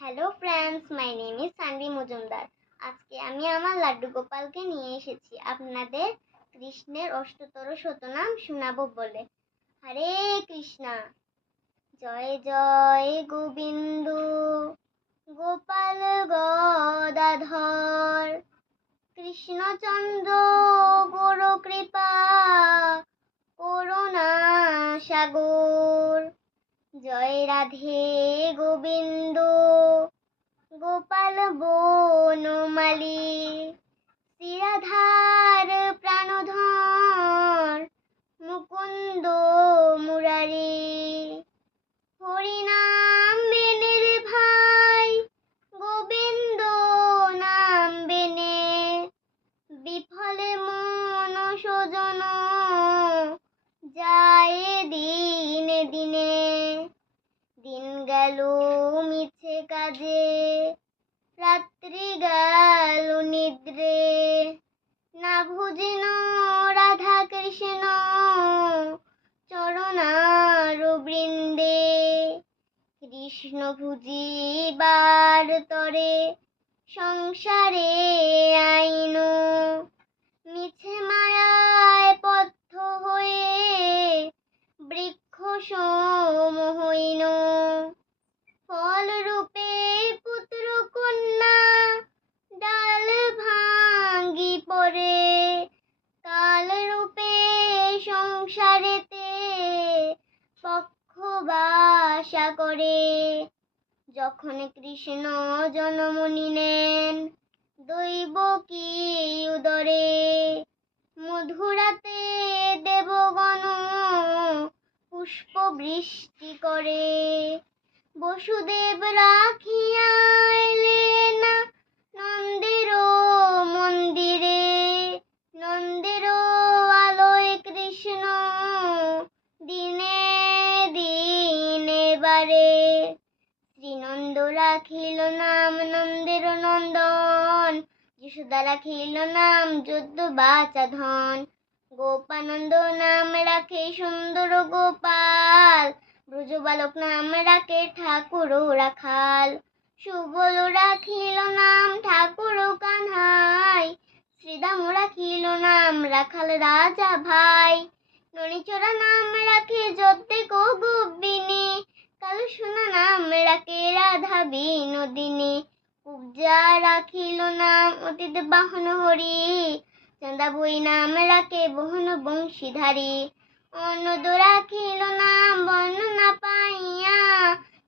Hello friends, my name is Sanvi Majumdar. আজকে আমি আমার লাড্ডু গোপালকে নিয়ে এসেছি আপনাদের কৃষ্ণের অষ্টতর শতনাম শোনাবো বলে। হরে কৃষ্ণা, জয় জয় গোবিন্দ, গোপাল গদাধর, কৃষ্ণচন্দ্র গৌর কৃপা, করুণা সাগর। জয় রাধে গোবিন্দ, গোপাল বনমালী, শ্রীরাধার প্রাণধর, মুকুন্দ মুরারি। হরিনাম বেনে রে ভাই, গোবিন্দ নাম বেনে, বিফলে মন সজন যায় দিনে দিনে। দিন গেল মিছে কাজে, রাত্রি গেল নিদ্রে, না ভুজিন রাধা কৃষ্ণ চরণার বৃন্দে। কৃষ্ণ ভুজিবার তরে সংসারে আইন, মিছে মায়ায় বদ্ধ হয়ে বৃক্ষ সম হইন। ফল রূপে পুত্র কন্যা ডাল ভাঙ্গি পড়ে, কাল রূপে সংসারেতে পক্ষ বাসা করে। যখন কৃষ্ণ জন্ম নিলেন দৈব কি উদরে, মধুরাতে দেবগণ পুষ্প বৃষ্টি করে। বসুদেব রাখিয়া এলেন নন্দের মন্দিরে, নন্দের আলোয় কৃষ্ণ দিনে দিনে বারে। শ্রীনন্দ রাখিল নাম নন্দের নন্দন, যশোদা রাখিল নাম যদ্য বাচা ধন। গোপানন্দ নাম রাখে সুন্দর গোপাল, ব্রজ বালক নাম রাখে ঠাকুর রাখাল। সুবল রাখিল নাম ঠাকুর কানহাই, শ্রীদাম রাখিল নাম রাখাল রাজা ভাই। ননিচরা নাম রাখে যদ্দে কো গোবিনী, কালু সোনা নাম রাখে রাধা বিনোদিনী। কুব্জা রাখিল নাম অতীত বাহন হরি, চাঁদা বই নাম রাখে বহন বংশীধারী। অন্নদ রাখিল নাম বর্ণনা পাইয়া,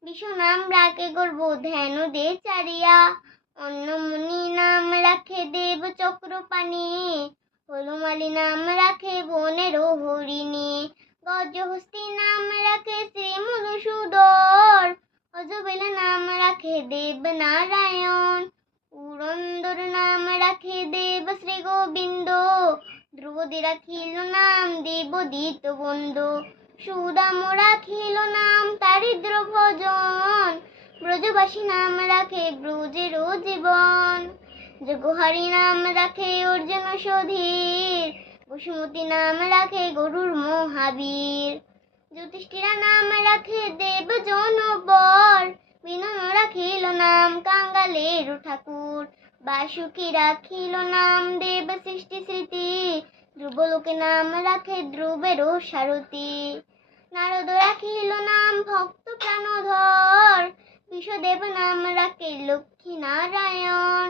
বিষ নাম রাখে গর্ব ধ্যান দে চারিয়া। অন্নমণি নাম রাখে দেব চক্রপাণি, হলুমালি নাম রাখে বনের হরিণী। গজহস্তি নাম রাখে শ্রী মধুসূদন, অজবেলা নাম রাখে দেব নারায়ণ। পুরন্দর নাম রাখে দেব শ্রী গোবিন্দ, ধ্রুপদী রাখিল নাম দেবদীত বন্ধু। সুদাম রাখিল নাম দারিদ্র ভজন, ব্রজবাসী নাম রাখে ব্রজের জীবন। যোগহারি নাম রাখে অর্জুন সধীর, বসুমতী নাম রাখে গরুর মহাবীর। যুধিষ্ঠিরা নাম রাখে দেব জনবর, বিনন রাখিল নাম কাঙ্গালের ঠাকুর। বাসুকি রাখিল নাম দেব সৃষ্টি স্মৃতি, ধ্রুবলোকে নাম রাখে ধ্রুবের সারথি। নারদ রাখিল নাম ভক্ত প্রাণধর, বিশ্বদেব নাম রাখে লক্ষ্মী নারায়ণ।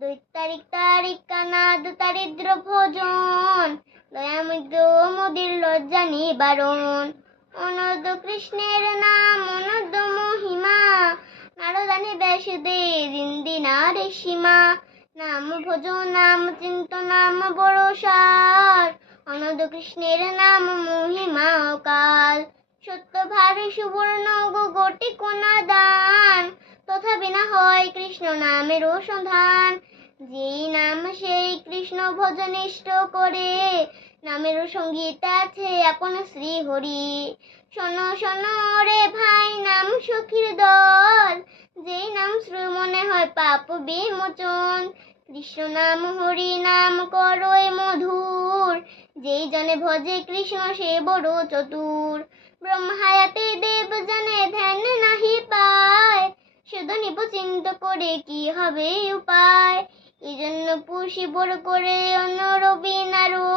দৈত্যারিক তারিক কানাদ দারিদ্র ভজন, দয়ামুদ্র মোদির লজ্জা নিবারণ। অনর্দ কৃষ্ণের নাম অনর্দ মহিমা, নারদানে ব্যাস দে দিন্দি নারে সীমা। নাম ভজ নাম চিন্ত নাম বড় সার, অনর্দ কৃষ্ণের নাম মহিমা অকাল। সত্য ভাবে সুবর্ণ গোটি কোনা দান, তথাপি না হয় কৃষ্ণ নামের সন্ধান। যেই নাম সেই কৃষ্ণ ভজনিষ্ঠ করে, নামের সঙ্গীত আছে আপন শ্রী হরি। শোনো শোনো রে ভাই নাম সখীর দল, যেই নাম শ্রী মনে হয় পাপ বিমোচন। কৃষ্ণ নাম হরি নাম করই মধুর, যেই জনে ভজে কৃষ্ণ সে বড় চতুর। ব্রহ্মায়াতে দেব জনে ধ্যান নাহি পায়, সেদনি নিব চিন্তা করে কি হবে উপায়। এই জন্য পুষি বড় করে অন্য রবি নারু,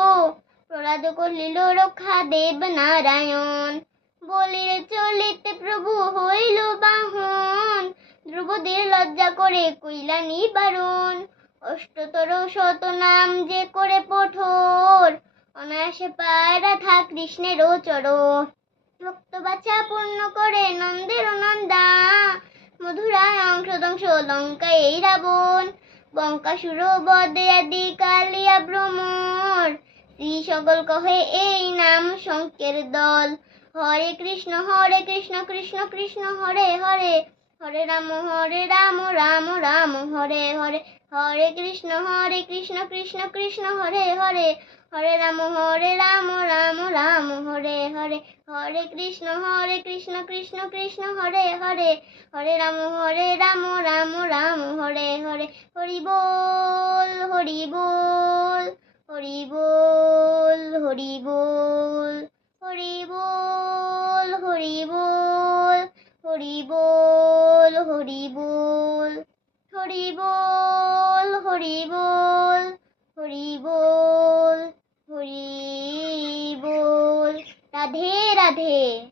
প্রহ্লাদ করিল রক্ষা দেব নারায়ণ। বলিলে চলিতে প্রভু হইল বাহন, ধ্রুপদীর লজ্জা করে কইলানি বারণ। অষ্টতর শত নাম যে করে পঠোর, অনায়াসে পায় রাধা কৃষ্ণেরও চরণ। ভক্ত বাছা পূর্ণ করে নন্দের নন্দা, মধুরায় অংশদংশ লঙ্কায় এই রাবণ। বঙ্কাসুর বদে আদি কালিয়া ভ্রমর, শ্রী সকল কহে এই নাম শঙ্কের দল। হরে কৃষ্ণ কৃষ্ণ কৃষ্ণ হরে হরে, হরে রাম রাম রাম হরে হরে। হরে কৃষ্ণ কৃষ্ণ কৃষ্ণ হরে হরে, হরে রাম রাম রাম হরে হরে। হরে কৃষ্ণ কৃষ্ণ কৃষ্ণ হরে হরে, হরে রাম রাম রাম হরে হরে। হরি বল হরি বল, হরি বল হরি বল, হরি বল হরি বল, হরি বল হরি বল, হরি বল হরি বল, হরি বল হরি বল। রাধে রাধে।